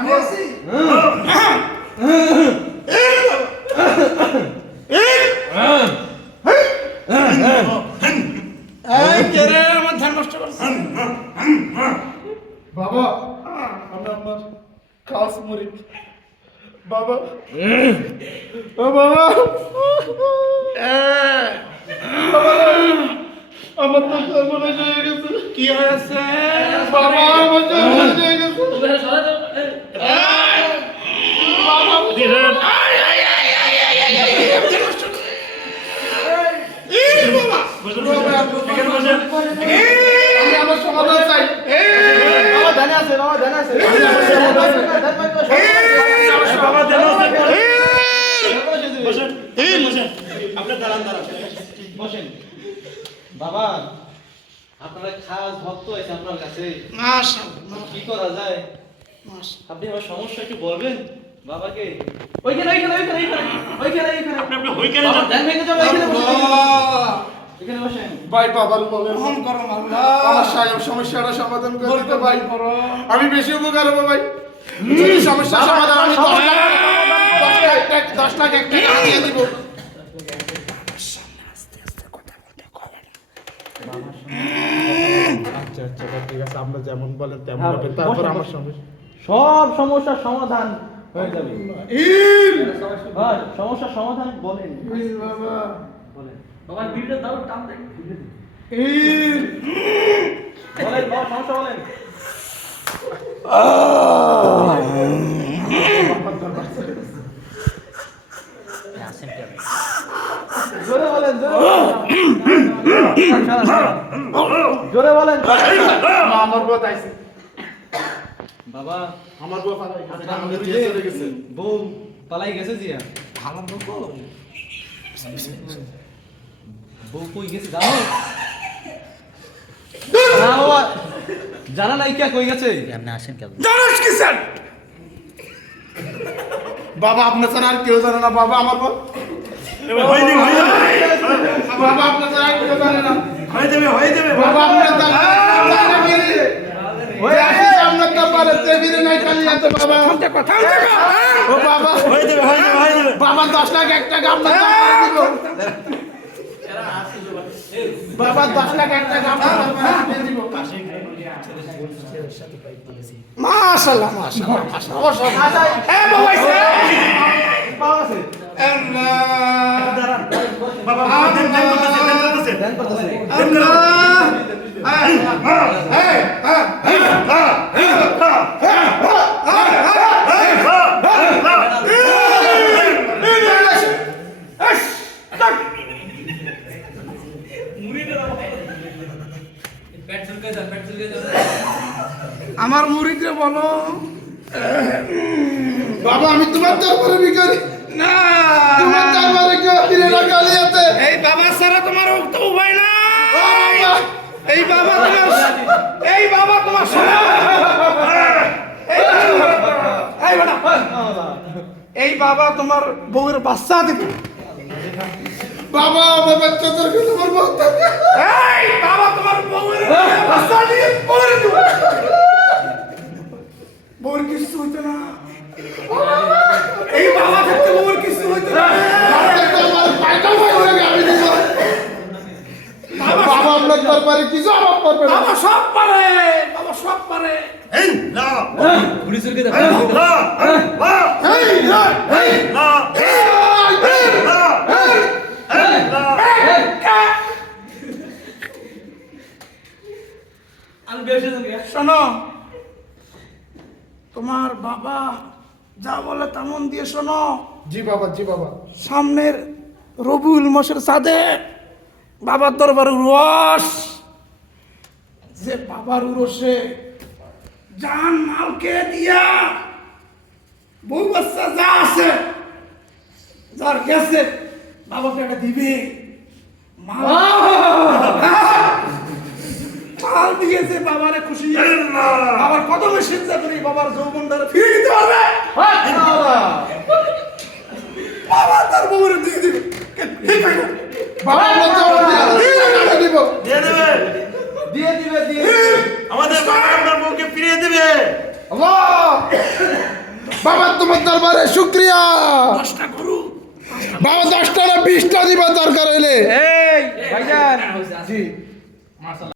আমি আছি এই কে রে আমার ধান নষ্ট করছে বাবা আমি আমার খাস মুড়ি বাবা ও বাবা আমার তো সর্বনাশ হয়ে গেছে কি হয়েছে বাবা আমার সর্বনাশ হয়ে গেছে আমার সমাধান চাই বাবা জানা আছে বাবা জানা আছে বাবা জানা আছে বসেন বসেন আপনি দাঁড়ান দাঁড়ান বসেন বাবা আপনারা খাস ভক্ত আছে আপনার কাছে মাশাআল্লাহ কি করা যায় আপনি আমার সমস্যা একটু বলবেন বাবাকে ওইখানে আপনি ওইখানে যান ধ্যান ভেঙে যাবে এখানে বসেন ভাই বাবার বলেন রহম করো আল্লাহ আমার সমস্যাটা সমাধান করে দিতে ভাই আমি বেশি উপকার হবো ভাই যদি সমস্যা সমাধান আমি 10 লাখ একটা দিয়ে দিব আচ্ছা ঠিক আছে আমরা যেমন বলেন তেমন হবে তারপর আমার সব সমস্যার সমাধান হয়ে যাবে ভাই সমস্যার সমাধান বলেন বাবা বলেন বাবা ভিডিও দাও টান দেন বলেন বাবা সমস্যা বলেন জোরে বলেন জোরে বলেন আমার বউ আইছে বাবা আমার বউ পালাই গেছে আমাদের দিয়ে চলে গেছে বউ পালাই গেছে জিয়া আমার বউ বউ কই গেছে জানো না বাবা জানা নাই কে কই গেছে আপনি আসেন কেন জানোস কি স্যার বাবা আপনি স্যার আর কেউ জানে না বাবা আমার বউ বাবা আপনার ছাড়া কেউ জানে না হয়ে যাবে বাবা আপনার বাবা 10 লাখ এক টাকা আপনার বাবা 10 লাখ এক টাকা মাশাআল্লাহ আমার মুরিদরে বলো বাবা আমি তোমার দরবারে ভিখারি না তোমার দরবারে কেউ ফিরে না গালিয়াতে এই বাবা সারা তোমার তো উপায় না এই বাবা তোমার এই বাবা তোমার বউয়ের বাচ্চা দিবে বাবা বাচ্চা তোর কাছে আমার বউ থাকে এই বাবা তোমার বউয়ের বাচ্চা দিয়ে বউয়ের দিব বউয়ের কিছু হইতো না এই বাবা থাকতে বউয়ের কিছু হইতো না আমার পাইটাও হয়ে গেল আমি দিব বাবা আপনার দরবারে কি জবাব করবে বাবা সব পারে এই না পুলিশের কে দেখো না এই না শোনো তোমার বাবা যা বলে তেমন দিয়ে শোনো জি বাবা সামনের রবিউল মাসের সাদে বাবার দরবারে উরস যে বাবার উরসে জান মালকে দিয়া বউ বাচ্চা যা আছে যার গেছে বাবাকে এটা দিবে মাল দিয়েছে বাবারে খুশি বাবার কদমে সিজদা করি বাবার যৌবনটারে ফিরে দিতে হবে বাবা তার বউরে দিয়ে দিবে ঠিক আছে বাবা দিয়ে দিবে আমাদের বাবা আমার বউকে ফিরিয়ে দিবে আল্লাহ বাবা তোমার দরবারে শুক্রিয়া বাবা 10টা না 20টা দিবা দরকার হইলে এই ভাইজান জি